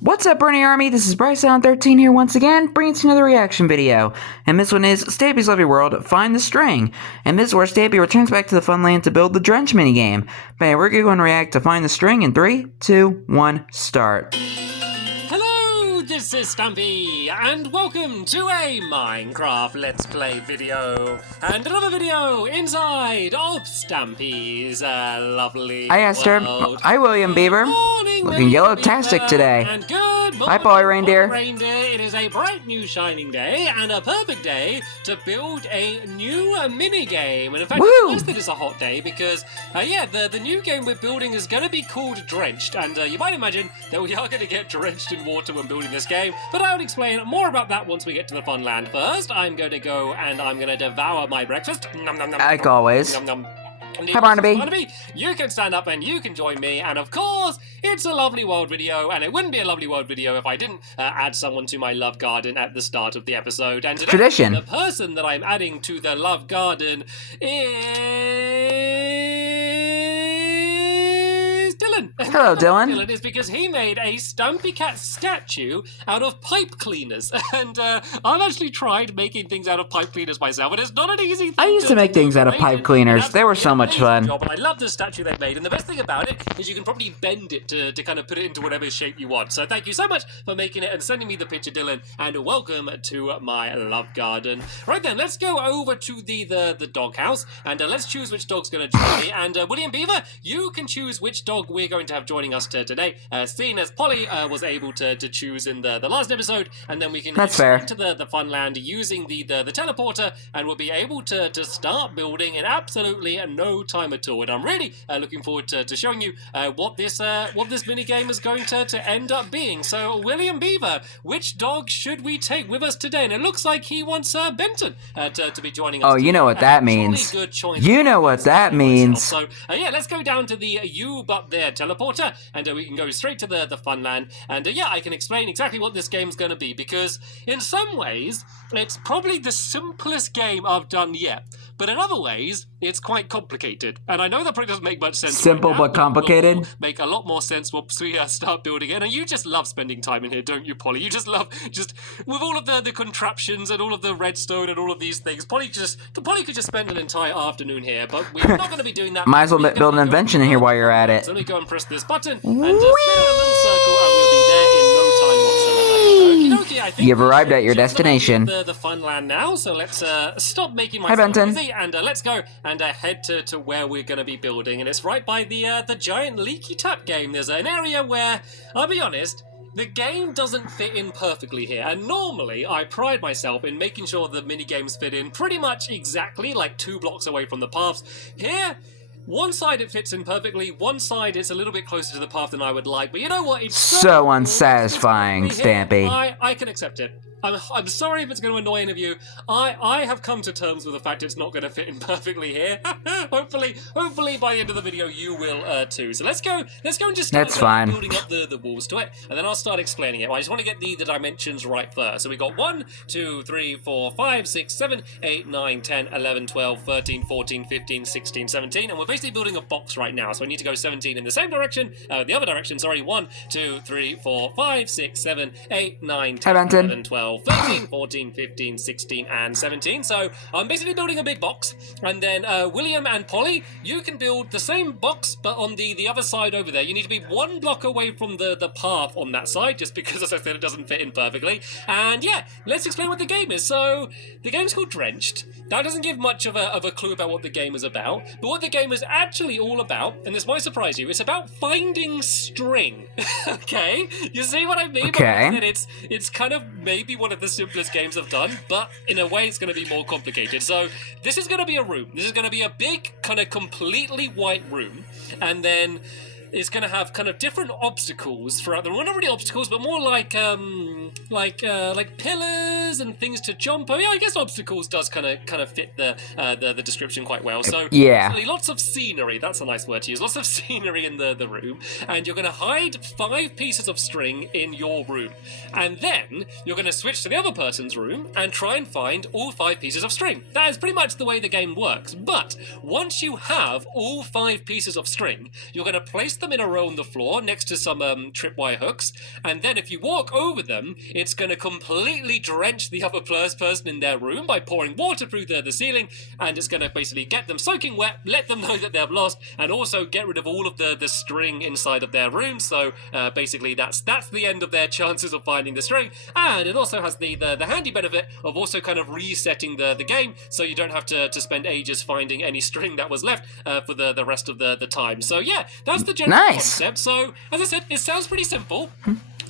What's up, Bernie Army? This is BryceAllen13 here once again, bringing you another reaction video. And this one is Stampy's Lovely World, Find the String. And this is where Stampy returns back to the fun land to build the Drench minigame. But yeah, we're going to react to Find the String in 3, 2, 1, start. Hello, this is Stampy, and welcome to a Minecraft Let's Play video. And another video inside of Stampy's lovely Hi, Esther. world. Hi, William Beaver. Morning, Looking yellow-tastic today. And good morning, Hi, Polly Reindeer. It is a bright new shining day and a perfect day to build a new mini game. And in fact, Woo! it's that it's a hot day because, the new game we're building is going to be called Drenched. And you might imagine that we are going to get drenched in water when building this game. But I will explain more about that once we get to the fun land. First, I'm going to go and I'm going to devour my breakfast. Nom, nom, nom, Like nom, always. nom, nom. Hi, Barnaby. Barnaby, you can stand up and you can join me, and of course, it's a Lovely World video, and it wouldn't be a Lovely World video if I didn't add someone to my love garden at the start of the episode. And today, Tradition. the person that I'm adding to the love garden is Dylan. Hello, Dylan. Dylan is because he made a Stampy Cat statue out of pipe cleaners, and I've actually tried making things out of pipe cleaners myself, and it's not an easy thing. I used to make things out of pipe cleaners. They were so much fun. Job, and I love the statue they made, and the best thing about it is you can probably bend it to kind of put it into whatever shape you want. So thank you so much for making it and sending me the picture, Dylan, and welcome to my love garden. Right then, let's go over to the doghouse, and let's choose which dog's going to join me. And William Beaver, you can choose which dog we're going to have joining us today, seeing as Polly was able to choose in the last episode, and then we can That's fair. to the fun land using the teleporter, and we'll be able to start building in absolutely no time at all. And I'm really looking forward to showing you what this mini game is going to end up being. So William Beaver, which dog should we take with us today? And it looks like he wants Benton to be joining us. Oh, you know what that means. Good choice. You know what that means. So yeah, let's go down to the you but there teleporter, and we can go straight to the fun land. And yeah, I can explain exactly what this game's going to be, because in some ways it's probably the simplest game I've done yet, but in other ways it's quite complicated. And I know that probably doesn't make much sense. Simple right now, but complicated. will make a lot more sense once we start building it. And you just love spending time in here, don't you, Polly? You just love with all of the contraptions and all of the redstone and all of these things. Polly could just spend an entire afternoon here, but we're not going to be doing that. Might as well build an invention in here while you're at it. So let me go and press this button and just spin a little circle, and we'll be there in no time whatsoever. Okey-dokey, I think You've arrived at your just about destination. The fun land now, so let's stop making Hi, myself Benton. busy, and let's go and head to where we're going to be building. And it's right by the giant leaky tap game. There's an area where, I'll be honest, the game doesn't fit in perfectly here, and normally I pride myself in making sure the mini games fit in pretty much exactly, like 2 blocks away from the paths. Here, one side it fits in perfectly, one side it's a little bit closer to the path than I would like, but you know what? It's So unsatisfying, Stampy. I can accept it. I'm sorry if it's going to annoy any of you. I have come to terms with the fact it's not going to fit in perfectly here. hopefully by the end of the video you will too. So let's go and just start That's fine. building up the walls to it, and then I'll start explaining it. I just want to get the dimensions right first. So we got 1, 2, 3, 4, 5, 6, 7, 8, 9, 10, 11, 12, 13, 14, 15, 16, 17, and we're basically building a box right now. So I need to go 17 in the same direction, the other direction, sorry. 1, 2, 3, 4, 5, 6, 7, 8, 9, 10, 11, 12, 13, 14, 15, 16, and 17. So I'm basically building a big box, and then William and Polly, you can build the same box, but on the other side over there. You need to be 1 block away from the path on that side, just because, as I said, it doesn't fit in perfectly. And yeah, let's explain what the game is. So the game's called Drenched. That doesn't give much of a clue about what the game is about, but what the game is actually all about, and this might surprise you, it's about finding string. Okay, you see what I mean? Okay. And it's kind of maybe one of the simplest games I've done, but in a way it's going to be more complicated. So this is going to be a room. This is going to be a big kind of completely white room, and then it's going to have kind of different obstacles throughout the room. Well, not really obstacles, but more like pillars and things to jump over. Yeah, I guess obstacles does kind of fit the description quite well. So yeah, lots of scenery. That's a nice word to use. Lots of scenery in the room, and you're going to hide 5 pieces of string in your room, and then you're going to switch to the other person's room and try and find all 5 pieces of string. That is pretty much the way the game works. But once you have all 5 pieces of string, you're going to place place them in a row on the floor next to some tripwire hooks, and then if you walk over them, it's going to completely drench the other person in their room by pouring water through the ceiling, and it's going to basically get them soaking wet, let them know that they're lost, and also get rid of all of the string inside of their room. So basically that's the end of their chances of finding the string, and it also has the handy benefit of also kind of resetting the game, so you don't have to spend ages finding any string that was left for the rest of the time. So yeah, that's the general concept. So as I said, it sounds pretty simple.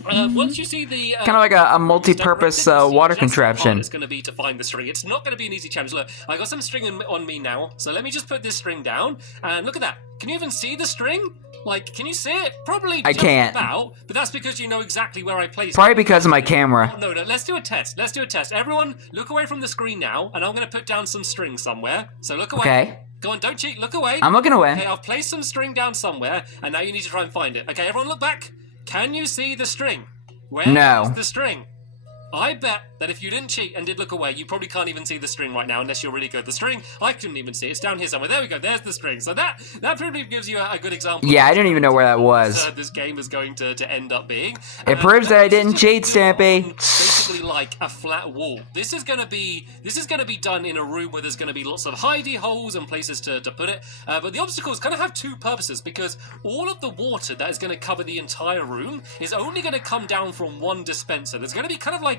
Once you see the kind of like a multi-purpose water contraption. It's going to be to find the string. It's not going to be an easy challenge. Look, I got some string on me now, so let me just put this string down, and look at that. Can you even see the string? Like, can you see it? Probably I can't. About, but that's because you know exactly where I placed it. Probably because of my camera. Oh, no, let's do a test. Let's do a test. Everyone, look away from the screen now, and I'm going to put down some string somewhere. So look away. Okay. Go on, don't cheat. Look away. I'm looking away. Okay, I've placed some string down somewhere, and now you need to try and find it. Okay, everyone look back. Can you see the string? Where is the string? I bet that if you didn't cheat and did look away, you probably can't even see the string right now unless you're really good. The string, I couldn't even see. It's down here somewhere. There we go. There's the string. So that probably gives you a good example. Yeah, I didn't even know where that was. This game is going to end up being. It proves that I didn't cheat, Stampy. Basically like a flat wall. This is going to be done in a room where there's going to be lots of hidey holes and places to put it. But the obstacles kind of have two purposes, because all of the water that is going to cover the entire room is only going to come down from one dispenser. There's going to be kind of like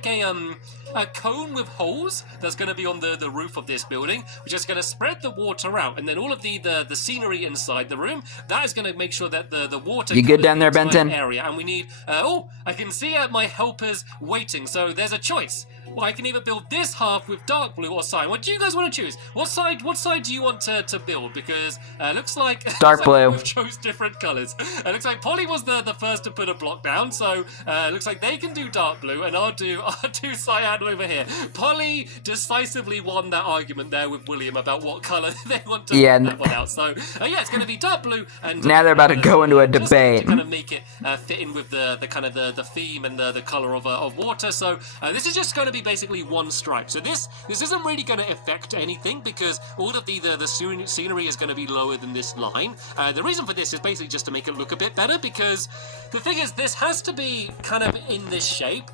a cone with holes that's going to be on the roof of this building, which is going to spread the water out, and then all of the scenery inside the room, that is going to make sure that the water. You good down there, Benton? Area, and we need. Oh, I can see my helpers waiting. So there's a choice. Well, I can either build this half with dark blue or cyan. What do you guys want to choose? What side do you want to build? Because looks like dark blue. We've chose different colours. Looks like Polly was the first to put a block down, so looks like they can do dark blue, and I'll do cyan over here. Polly decisively won that argument there with William about what colour they want to put that one out. So yeah, it's going to be dark blue, and now they're about to go into a debate. To kind of make it fit in with the kind of the theme and the colour of water. So this is just going to be basically one stripe. So this isn't really going to affect anything, because all of the scenery is going to be lower than this line. The reason for this is basically just to make it look a bit better, because the thing is, this has to be kind of in this shape,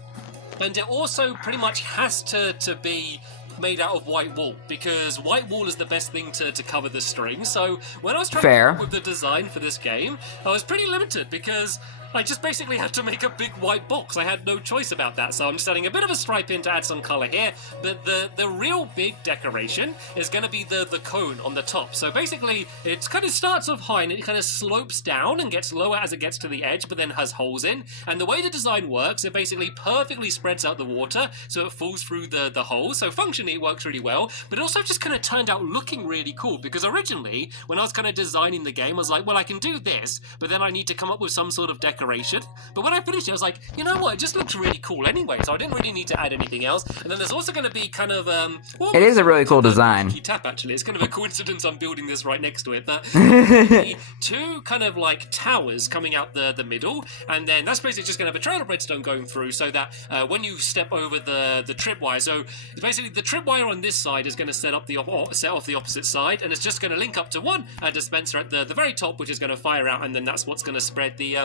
and it also pretty much has to be made out of white wool, because white wool is the best thing to cover the string. So when I was trying to come up with the design for this game, I was pretty limited, because I just basically had to make a big white box. I had no choice about that, so I'm just adding a bit of a stripe in to add some colour here. But the real big decoration is going to be the cone on the top. So basically, it kind of starts off high and it kind of slopes down and gets lower as it gets to the edge, but then has holes in. And the way the design works, it basically perfectly spreads out the water, so it falls through the holes. So functionally, it works really well, but it also just kind of turned out looking really cool, because originally, when I was kind of designing the game, I was like, well, I can do this, but then I need to come up with some sort of decoration. But when I finished it, I was like, you know what, it just looks really cool anyway, so I didn't really need to add anything else. And then there's also going to be kind of it is a really cool design. Tap, actually. It's kind of a coincidence I'm building this right next to it, but two kind of like towers coming out the middle, and then that's basically just going to have a trail of redstone going through, so that when you step over the tripwire, so basically the tripwire on this side is going to set off the opposite side, and it's just going to link up to one dispenser at the very top, which is going to fire out, and then that's what's going to spread the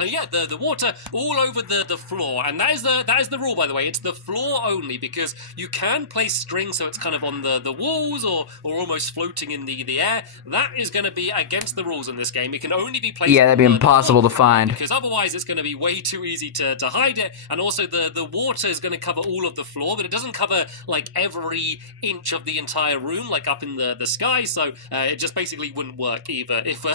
the water all over the floor. And that is the rule, by the way. It's the floor only, because you can place string so it's kind of on the walls or almost floating in the air. That is going to be against the rules in this game. It can only be placed that'd be impossible to find, because otherwise it's going to be way too easy to hide it. And also the water is going to cover all of the floor, but it doesn't cover like every inch of the entire room, like up in the sky. So it just basically wouldn't work either if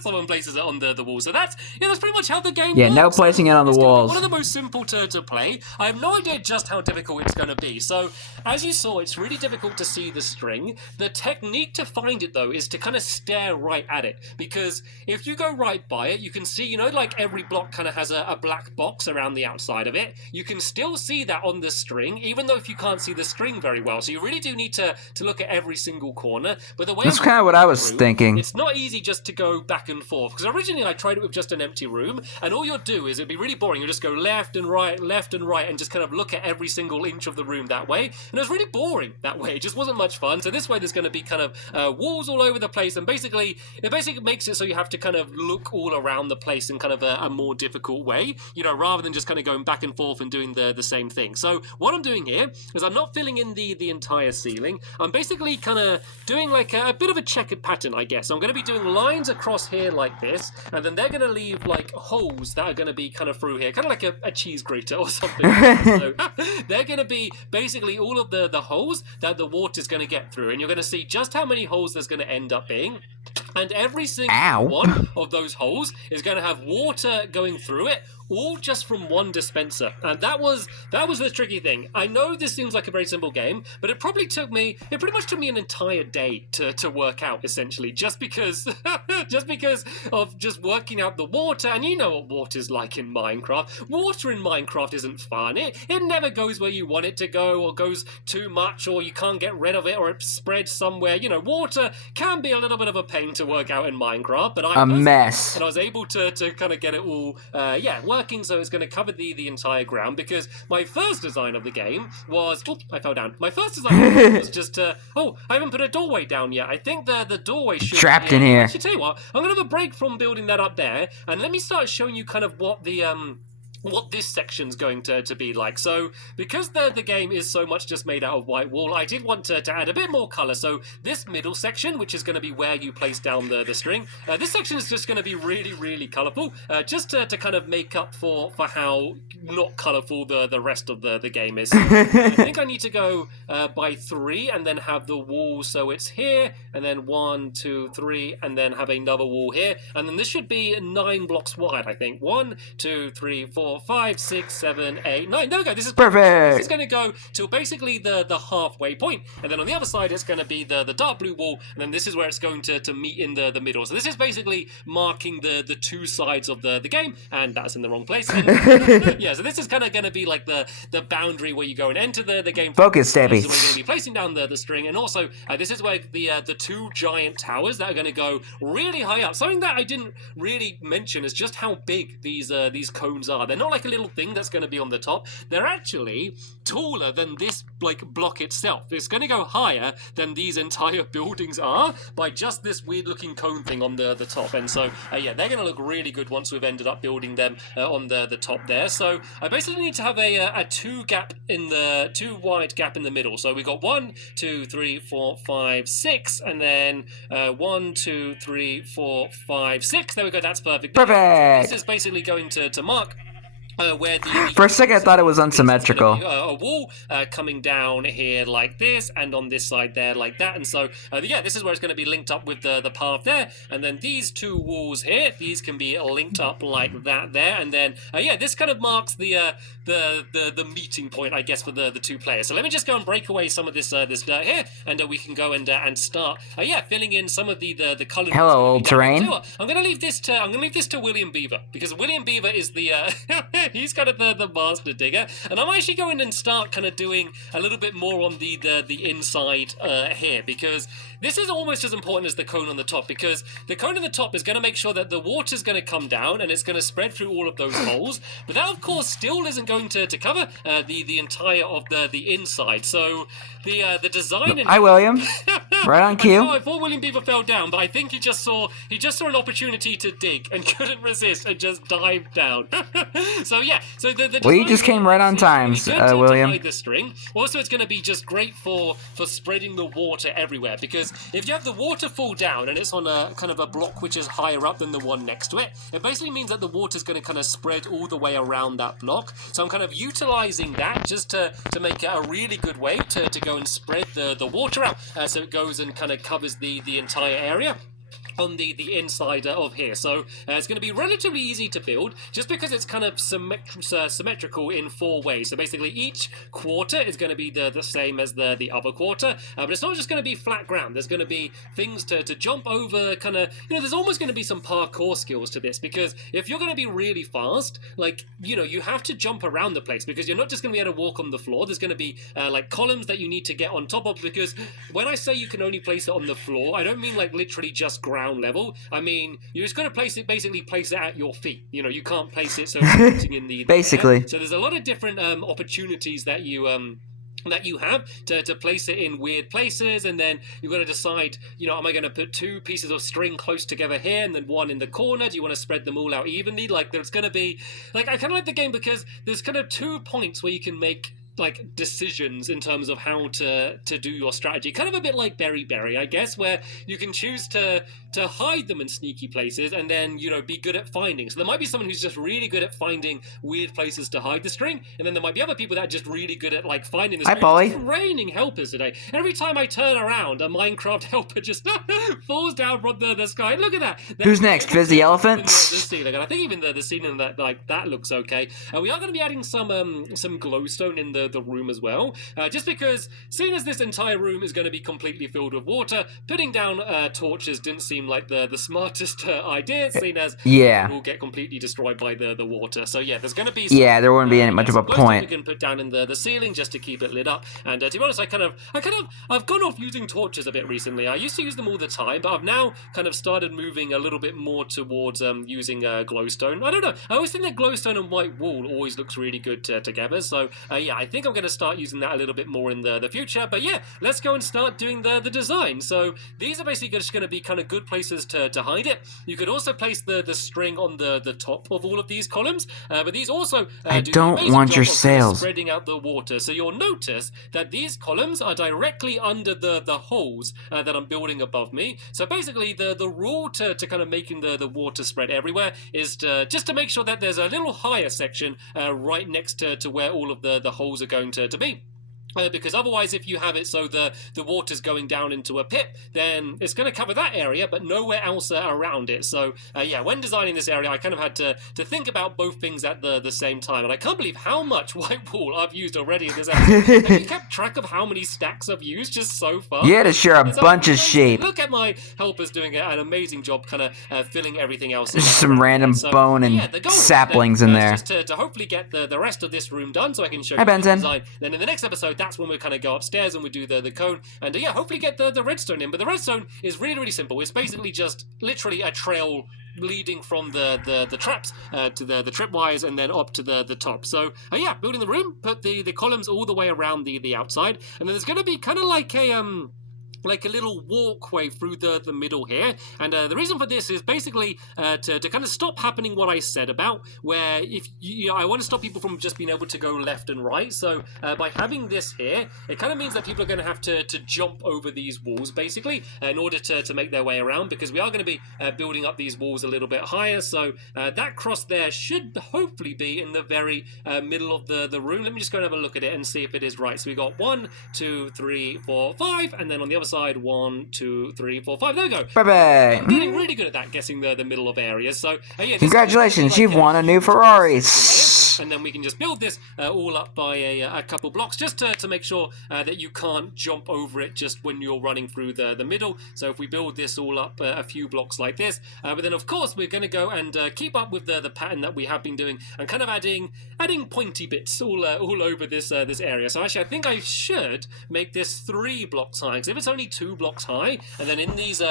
someone places it on the wall. So that's pretty much how the game works. No placing it on the walls. One of the most simple to play. I have no idea just how difficult it's going to be. So as you saw, it's really difficult to see the string. The technique to find it, though, is to kind of stare right at it, because if you go right by it, you can see, like every block kind of has a black box around the outside of it. You can still see that on the string, even though if you can't see the string very well. So you really do need to look at every single corner. But the way that's kind of what I was thinking. It's not easy just to go back and forth, because originally I tried it with just an empty room, and all you'll do is, it'd be really boring, you'll just go left and right, and just kind of look at every single inch of the room that way, and it was really boring that way. It just wasn't much fun. So this way there's going to be kind of walls all over the place, and basically it makes it so you have to kind of look all around the place in kind of a more difficult way, you know, rather than just kind of going back and forth and doing the same thing. So what I'm doing here is I'm not filling in the entire ceiling. I'm basically kind of doing like a bit of a checkered pattern, I guess. I'm going to be doing lines across here like this, and then they're going to leave like holes that are going to be kind of through here, kind of like a cheese grater or something. So they're going to be basically all of the holes that the water's going to get through, and you're going to see just how many holes there's going to end up being. And every single one of those holes is going to have water going through it, all just from one dispenser. And that was the tricky thing. I know this seems like a very simple game, but it pretty much took me an entire day to work out, essentially, just because of just working out the water. And you know what water's like in Minecraft. Water in Minecraft isn't fun. It never goes where you want it to go, or goes too much, or you can't get rid of it, or it spreads somewhere. You know, water can be a little bit of a pain to work out in Minecraft, but I was able to kind of get it all working, so it's going to cover the entire ground, because my first design of the game was... Oops, I fell down. My first design was just... oh, I haven't put a doorway down yet. I think the doorway should... Trapped in here. Actually, tell you what, I'm going to have a break from building that up there, and let me start showing you kind of what the... what this section's going to be like. So because the game is so much just made out of white wall, I did want to add a bit more color. So this middle section, which is going to be where you place down the string, this section is just going to be really colorful, just to kind of make up for how not colorful the rest of the game is. So I think I need to go by 3 and then have the wall, so it's here, and then 1, 2, 3, and then have another wall here, and then this should be 9 blocks wide, I think. 1, 2, 3, 4, 5, 6, 7, 8, 9. There we go. This is perfect. This is going to go to basically the halfway point, and then on the other side it's going to be the dark blue wall, and then this is where it's going to meet in the middle. So this is basically marking the two sides of the game, and that's in the wrong place. And, yeah, so this is kind of going to be like the boundary where you go and enter the game. Focus, Stampy. This is where you're going to be placing down the string, and also this is where the 2 giant towers that are going to go really high up. Something that I didn't really mention is just how big these cones are. They're not like a little thing that's going to be on the top. They're actually taller than this like block itself. It's going to go higher than these entire buildings are by just this weird looking cone thing on the top. And so yeah, they're going to look really good once we've ended up building them on the top there. So I basically need to have a 2 wide gap in the middle. So we got 1, 2, 3, 4, 5, 6, and then 1, 2, 3, 4, 5, 6. There we go. That's perfect. Perfect. This is basically going to mark where for a second I thought it was unsymmetrical. A wall coming down here like this, and on this side there like that, and so yeah, this is where it's going to be linked up with the path there, and then these 2 walls here, these can be linked up like that there, and then yeah, this kind of marks the meeting point, I guess, for the 2 players. So let me just go and break away some of this dirt here, and we can go and start yeah, filling in some of the colors. Hello, old terrain. I'm going to leave this to William Beaver, because William Beaver is the he's kind of the master digger, and I'm actually going and start kind of doing a little bit more on the inside here, because this is almost as important as the cone on the top, because the cone on the top is going to make sure that the water's going to come down and it's going to spread through all of those holes, but that of course still isn't going to cover the entire of the inside. So the design... Hi, William. Right on cue. I thought William Beaver fell down, but I think he just saw an opportunity to dig and couldn't resist and just dived down. So yeah, so the well, you just came right on time, William. To hide the string. Also, it's going to be just great for spreading the water everywhere, because if you have the water fall down and it's on a kind of a block which is higher up than the one next to it, it basically means that the water is going to kind of spread all the way around that block. So I'm kind of utilizing that just to make it a really good way to go and spread the water out, so it goes and kind of covers the entire area on the inside of here. So it's going to be relatively easy to build, just because it's kind of symmetrical in 4 ways. So basically each quarter is going to be the same as the other quarter, but it's not just going to be flat ground. There's going to be things to jump over, kind of, you know, there's almost going to be some parkour skills to this, because if you're going to be really fast, like, you know, you have to jump around the place, because you're not just going to be able to walk on the floor. There's going to be like columns that you need to get on top of, because when I say you can only place it on the floor, I don't mean like literally just ground. ground level, I mean, you're just going to basically place it at your feet. You know, you can't place it so it's floating in the basically air. So there's a lot of different opportunities that you have to place it in weird places, and then you've got to decide, you know, am I going to put two pieces of string close together here and then one in the corner? Do you want to spread them all out evenly? Like, there's going to be, like, I kind of like the game because there's kind of 2 points where you can make like decisions in terms of how to do your strategy, kind of a bit like Berry, I guess, where you can choose to hide them in sneaky places and then, you know, be good at finding. So there might be someone who's just really good at finding weird places to hide the string, and then there might be other people that are just really good at like finding the string. Hi, Polly. It's raining helpers today. Every time I turn around, a Minecraft helper just falls down from the sky. Look at that. Who's next? Fizzy Elephant? The ceiling, and I think even the ceiling that looks okay. We are going to be adding some glowstone in the room as well, just because, seeing as this entire room is going to be completely filled with water, putting down torches didn't seem like the smartest idea, seeing as it will get completely destroyed by the water. So yeah, there's going to be some, there wouldn't be much of a point. We can put down in the ceiling just to keep it lit up. And to be honest, I've gone off using torches a bit recently. I used to use them all the time, but I've now kind of started moving a little bit more towards using glowstone. I don't know. I always think that glowstone and white wool always looks really good together. So yeah, I think I'm going to start using that a little bit more in the future. But yeah, let's go and start doing the design. So these are basically just going to be kind of good places to hide it. You could also place the string on the top of all of these columns, but these also I don't want your sails spreading out the water. So you'll notice that these columns are directly under the holes that I'm building above me. So basically the rule to kind of making the water spread everywhere is just to make sure that there's a little higher section right next to where all of the holes are going to be. Because otherwise, if you have it so the water's going down into a pit, then it's going to cover that area, but nowhere else around it. So yeah, when designing this area, I kind of had to think about both things at the same time. And I can't believe how much white wool I've used already in this episode. Have you kept track of how many stacks I've used just so far? You had to share a bunch of sheep. Look at my helpers doing an amazing job kind of filling everything else in. There's some random bone and saplings in there. Just to hopefully get the rest of this room done so I can show you the design. Then in the next episode, that's when we kind of go upstairs and we do the cone, and yeah, hopefully get the redstone in. But the redstone is really simple. It's basically just literally a trail leading from the traps to the tripwires and then up to the top. So yeah, building the room, put the columns all the way around the outside, and then there's going to be kind of like a little walkway through the middle here. And the reason for this is basically to kind of stop happening what I said about, where if you know, I want to stop people from just being able to go left and right. So by having this here, it kind of means that people are going to have to jump over these walls basically in order to make their way around, because we are going to be building up these walls a little bit higher. So that cross there should hopefully be in the very middle of the room. Let me just go and have a look at it and see if it is right. So we got 1, 2, 3, 4, 5, and then on the other side 1, 2, 3, 4, 5. There we go. Bye-bye. I'm getting really good at that, guessing the middle of areas. So yeah, congratulations, you've won a new Ferrari. And then we can just build this all up by a couple blocks, just to make sure that you can't jump over it just when you're running through the middle. So if we build this all up a few blocks like this, but then of course we're going to go and keep up with the pattern that we have been doing, and kind of adding pointy bits all over this area. So actually, I think I should make this 3 blocks high, because if it's only 2 blocks high, and then in these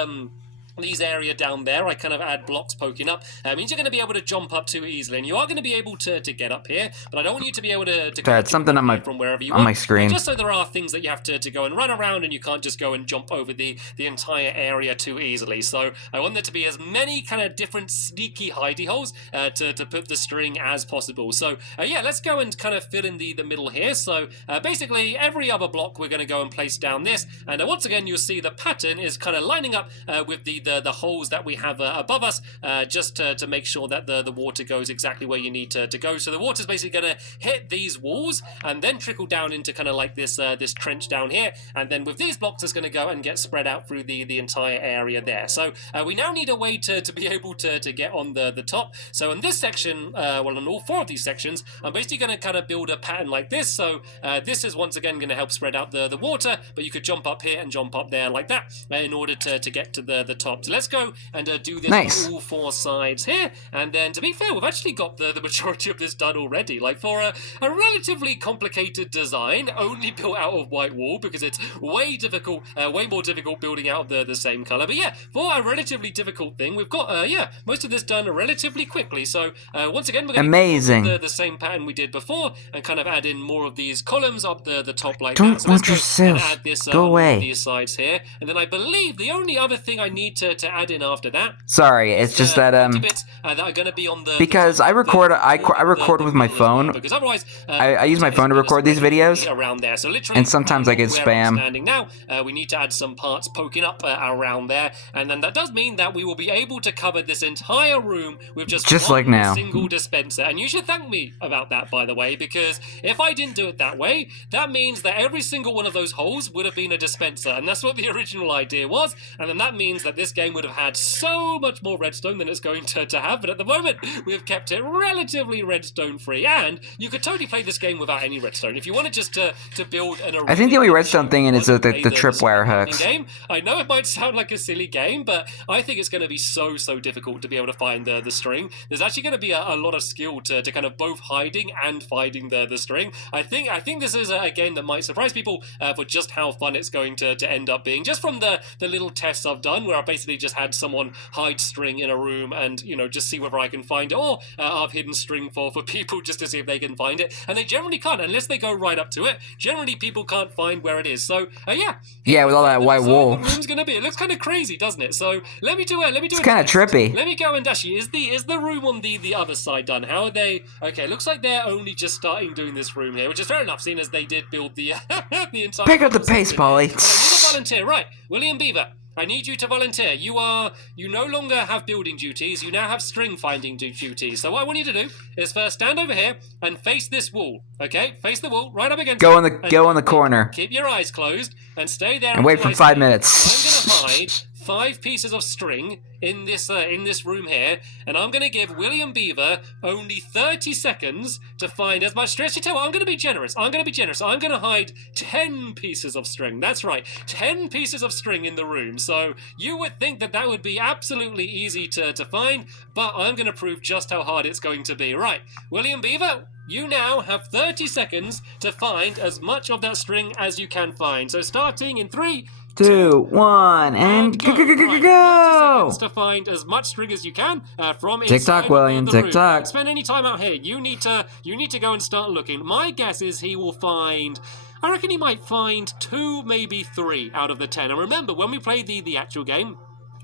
area down there, I kind of add blocks poking up. It means you're going to be able to jump up too easily, and you are going to be able to get up here, but I don't want you to be able to That's something on my screen. Just so there are things that you have to go and run around, and you can't just go and jump over the entire area too easily. So I want there to be as many kind of different sneaky hidey holes to put the string as possible. So yeah, let's go and kind of fill in the middle here. So basically every other block we're going to go and place down this, and once again you'll see the pattern is kind of lining up with the holes that we have above us, just to make sure that the water goes exactly where you need to go. So the water's basically going to hit these walls and then trickle down into kind of like this trench down here, and then with these blocks it's going to go and get spread out through the entire area there. So we now need a way to be able to get on the top. So in this section, well, on all 4 of these sections, I'm basically going to kind of build a pattern like this. So this is once again going to help spread out the water, but you could jump up here and jump up there like that in order to get to the top. top. So let's go and do this Nice. on all 4 sides here. And then, to be fair, we've actually got the majority of this done already. Like, for a relatively complicated design, only built out of white wool, because it's way more difficult building out of the same color. But yeah, for a relatively difficult thing, we've got most of this done relatively quickly. So once again, we're going to do the same pattern we did before and kind of add in more of these columns up the top like that. So want let's your go and cells. add this Go away. on these sides here. And then I believe the only other thing I need to add in after that. Sorry, it's just that bits that are going to be on the because I record with my phone. Because otherwise, I use my phone to record these videos around there. So literally, and sometimes I get spam. Standing now, we need to add some parts poking up around there, and then that does mean that we will be able to cover this entire room with just one like now. Single dispenser. And you should thank me about that, by the way, because if I didn't do it that way, that means that every single one of those holes would have been a dispenser, and that's what the original idea was. And then that means that this game would have had so much more redstone than it's going to have. But at the moment, we've kept it relatively redstone free, and you could totally play this game without any redstone if you wanted just to build an. I think the only redstone thing is the tripwire hooks. Game. I know it might sound like a silly game, but I think it's going to be so difficult to be able to find the string. There's actually going to be a lot of skill to kind of both hiding and finding the string. I think this is a game that might surprise people for just how fun it's going to end up being. Just from the little tests I've done, where I basically just had someone hide string in a room and just see whether I can find it, or I've hidden string for people just to see if they can find it, and they generally can't unless they go right up to it. Generally, people can't find where it is. So yeah, with all that white wool. The room's gonna be. It looks kind of crazy, doesn't it? So let me do it. It's kind of trippy. Let me go and actually, is the room on the other side done? How are they? Okay, looks like they're only just starting doing this room here, which is fair enough, seeing as they did build the the entire. Pick up the pace, Polly. I need a volunteer, right? William Beaver, I need you to volunteer. You no longer have building duties. You now have string finding duties. So what I want you to do is first stand over here and face this wall. Okay, face the wall right up against. Go in the corner. Keep your eyes closed and stay there. And wait for 5 minutes. I'm gonna hide 5 pieces of string in this room here, and I'm gonna give William Beaver only 30 seconds to find as much string. Actually, tell you what, I'm gonna be generous. I'm gonna hide 10 pieces of string. That's right, 10 pieces of string in the room. So you would think that would be absolutely easy to find, but I'm gonna prove just how hard it's going to be. Right, William Beaver, you now have 30 seconds to find as much of that string as you can find. So starting in 3, 2, 1, and go! 30 seconds to find as much string as you can from inside TikTok, William, the room. TikTok. Don't spend any time out here. You need to go and start looking. My guess is he will find. I reckon he might find 2, maybe 3 out of the 10. And remember, when we play the actual game,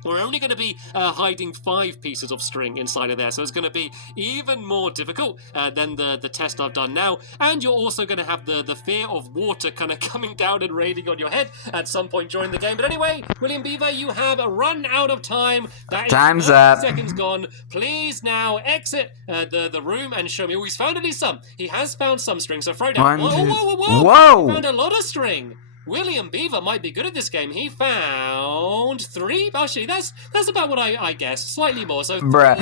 we're only going to be hiding 5 pieces of string inside of there, so it's going to be even more difficult than the test I've done now. And you're also going to have the fear of water kind of coming down and raining on your head at some point during the game. But anyway, William Beaver, you have run out of time. Time's up. Seconds gone. Please now exit the room and show me. Oh, he's found at least some. He has found some string, so throw down. Whoa! He found a lot of string. William Beaver might be good at this game. He found 3. Actually, that's about what I guessed. Slightly more. So, bruh.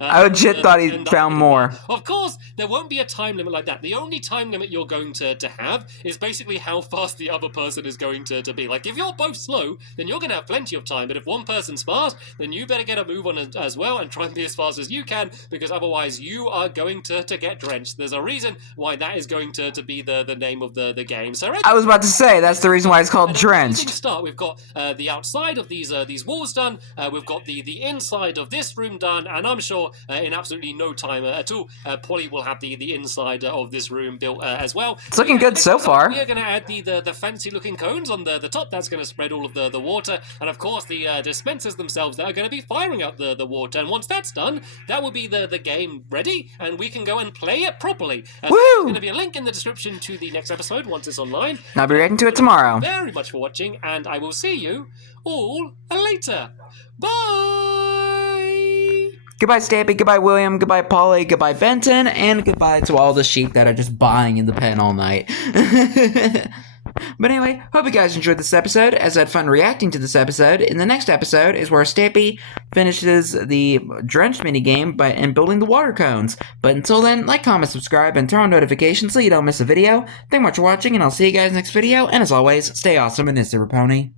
I legit thought he found more. Of course, there won't be a time limit like that. The only time limit you're going to have is basically how fast the other person is going to be. Like, if you're both slow, then you're going to have plenty of time. But if one person's fast, then you better get a move on as well and try and be as fast as you can, because otherwise you are going to get drenched. There's a reason why that is going to be the name of the game. So I was about to say, that's the reason why it's called drenched. Start. We've got the outside of these walls done. We've got the inside of this room done, and I'm sure in absolutely no time at all, Polly will have the inside of this room built as well. It's looking good so far. We are going to add the fancy looking cones on the top. That's going to spread all of the water, and of course the dispensers themselves that are going to be firing out the water. And once that's done, that will be the game ready, and we can go and play it properly. Woo! There's going to be a link in the description to the next episode once it's online. I'll be reacting to it tomorrow. Very much for watching, and I will see you all later. Bye! Goodbye, Stampy. Goodbye, William. Goodbye, Polly. Goodbye, Benton. And goodbye to all the sheep that are just buying in the pen all night. But anyway, hope you guys enjoyed this episode, as I had fun reacting to this episode. In the next episode is where Stampy finishes the drenched minigame and building the water cones. But until then, like, comment, subscribe, and turn on notifications so you don't miss a video. Thank you much for watching, and I'll see you guys next video. And as always, stay awesome, and this is Pony.